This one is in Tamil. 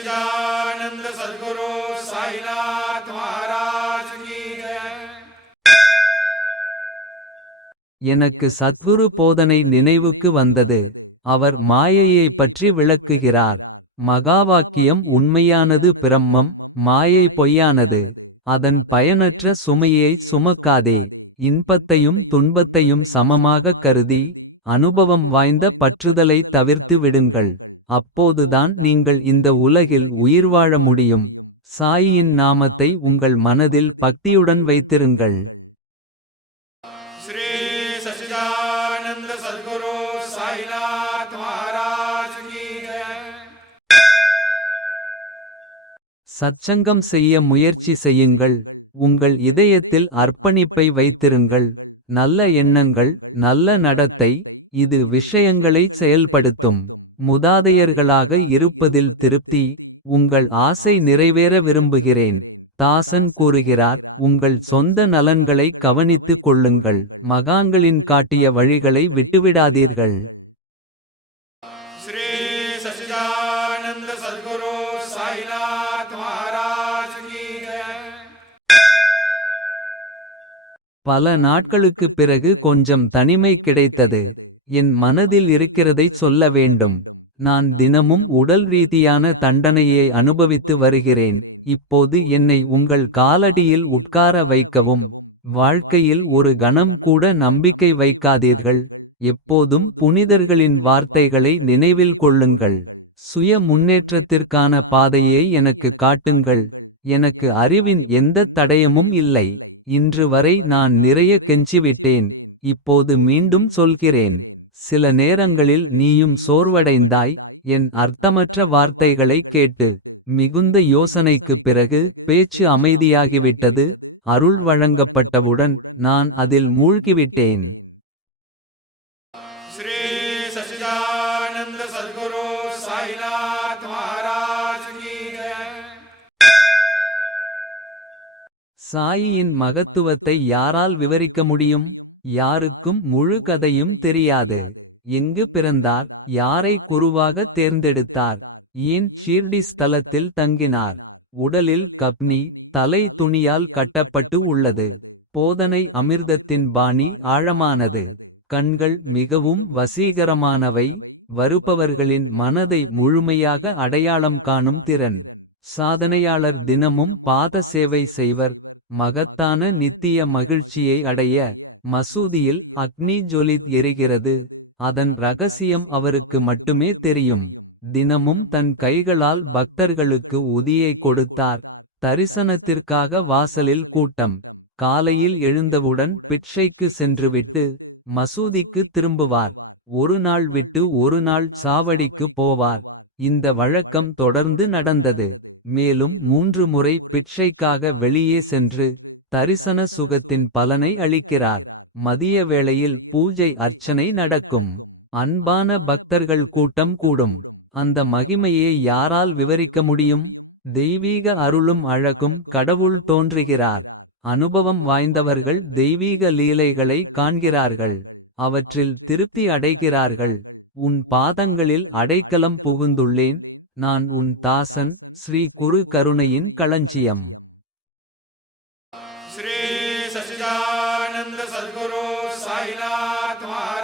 सच्चिदानंद सद्गुरु साईनाथ महाराज की जय। எனக்கு சத்குரு போதனை நினைவுக்கு வந்தது. அவர் மாயையை பற்றி விளக்குகிறார். மகாவாக்கியம் உண்மையானது, பிரம்மம் மாயை பொய்யானது. அதன் பயனற்ற சுமையை சுமக்காதே. இன்பத்தையும் துன்பத்தையும் சமமாகக் கருதி அனுபவம் வாய்ந்த பற்றுதலை தவிர்த்து விடுங்கள். அப்போதுதான் நீங்கள் இந்த உலகில் உயிர்வாழ முடியும். சாயியின் நாமத்தை உங்கள் மனதில் பக்தியுடன் வைத்திருங்கள். श्री सच्चिदानंद सद्गुरु साईनाथ महाराज की जय। சத்சங்கம் செய்ய முயற்சி செய்யுங்கள். உங்கள் இதயத்தில் அர்ப்பணிப்பை வைத்திருங்கள். நல்ல எண்ணங்கள், நல்ல நடத்தை, இது விஷயங்களை செயல்படுத்தும். முதாதையர்களாக இருப்பதில் திருப்தி. உங்கள் ஆசை நிறைவேற விரும்புகிறேன். தாசன் கூறுகிறார், உங்கள் சொந்த நலன்களை கவனித்துக் கொள்ளுங்கள். மகான்களின் காட்டிய வழிகளை விட்டுவிடாதீர்கள். श्री सच्चिदानंद सद्गुरु साईनाथ महाराज की जय। பல நாட்களுக்குப் பிறகு கொஞ்சம் தனிமை கிடைத்தது. என் மனதில் இருக்கிறதைச் சொல்ல வேண்டும். நான் தினமும் உடல் ரீதியான தண்டனையை அனுபவித்து வருகிறேன். இப்போது என்னை உங்கள் காலடியில் உட்கார வைக்கவும். வாழ்க்கையில் ஒரு கணம் கூட நம்பிக்கை வைக்காதீர்கள். எப்போதும் புனிதர்களின் வார்த்தைகளை நினைவில் கொள்ளுங்கள். சுய முன்னேற்றத்திற்கான பாதையை எனக்கு காட்டுங்கள். எனக்கு அறிவின் எந்தத் தடயமும் இல்லை. இன்று வரை நான் நிறைய கெஞ்சிவிட்டேன். இப்போது மீண்டும் சொல்கிறேன். சில நேரங்களில் நீயும் சோர்வடைந்தாய். என் அர்த்தமற்ற வார்த்தைகளைக் கேட்டு. மிகுந்த யோசனைக்குப் பிறகு பேச்சு அமைதியாகிவிட்டது. அருள் வழங்கப்பட்டவுடன் நான் அதில் மூழ்கிவிட்டேன். श्री सच्चिदानंद सद्गुरु साईनाथ महाराज की जय। சாயியின் மகத்துவத்தை யாரால் விவரிக்க முடியும்? யாருக்கும் முழு கதையும் தெரியாது. எங்கு பிறந்தார்? யாரை குருவாக தேர்ந்தெடுத்தார்? ஏன் ஷீர்டி ஸ்தலத்தில் தங்கினார்? உடலில் கப்னி, தலை துணியால் கட்டப்பட்டு உள்ளது. போதனை அமிர்தத்தின் பாணி ஆழமானது. கண்கள் மிகவும் வசீகரமானவை. வருபவர்களின் மனதை முழுமையாக அடையாளம் காணும் திறன். சாதனையாளர் தினமும் பாத சேவை செய்வர். மகத்தான நித்திய மகிழ்ச்சியை அடைய. மசூதியில் அக்னி ஜொலித் எரிகிறது. அதன் ரகசியம் அவருக்கு மட்டுமே தெரியும். தினமும் தன் கைகளால் பக்தர்களுக்கு உதியை கொடுத்தார். தரிசனத்திற்காக வாசலில் கூட்டம். காலையில் எழுந்தவுடன் பிட்சைக்கு சென்றுவிட்டு மசூதிக்கு திரும்புவார். ஒரு நாள் விட்டு ஒரு நாள் சாவடிக்கு போவார். இந்த வழக்கம் தொடர்ந்து நடந்தது. மேலும் 3 முறை பிட்சைக்காக வெளியே சென்று தரிசன சுகத்தின் பலனை அளிக்கிறார். மதிய வேளையில் பூஜை அர்ச்சனை நடக்கும். அன்பான பக்தர்கள் கூட்டம் கூடும். அந்த மகிமையை யாரால் விவரிக்க முடியும்? தெய்வீக அருளும் அழகும். கடவுள் தோன்றுகிறார். அனுபவம் வாய்ந்தவர்கள் தெய்வீக லீலைகளை காண்கிறார்கள். அவற்றில் திருப்தி அடைகிறார்கள். உன் பாதங்களில் அடைக்கலம் புகுந்துள்ளேன். நான் உன் தாசன். ஸ்ரீ குரு கருணையின் களஞ்சியம். श्री सच्चिदानंद सद्गुरु साईनाथ महाराज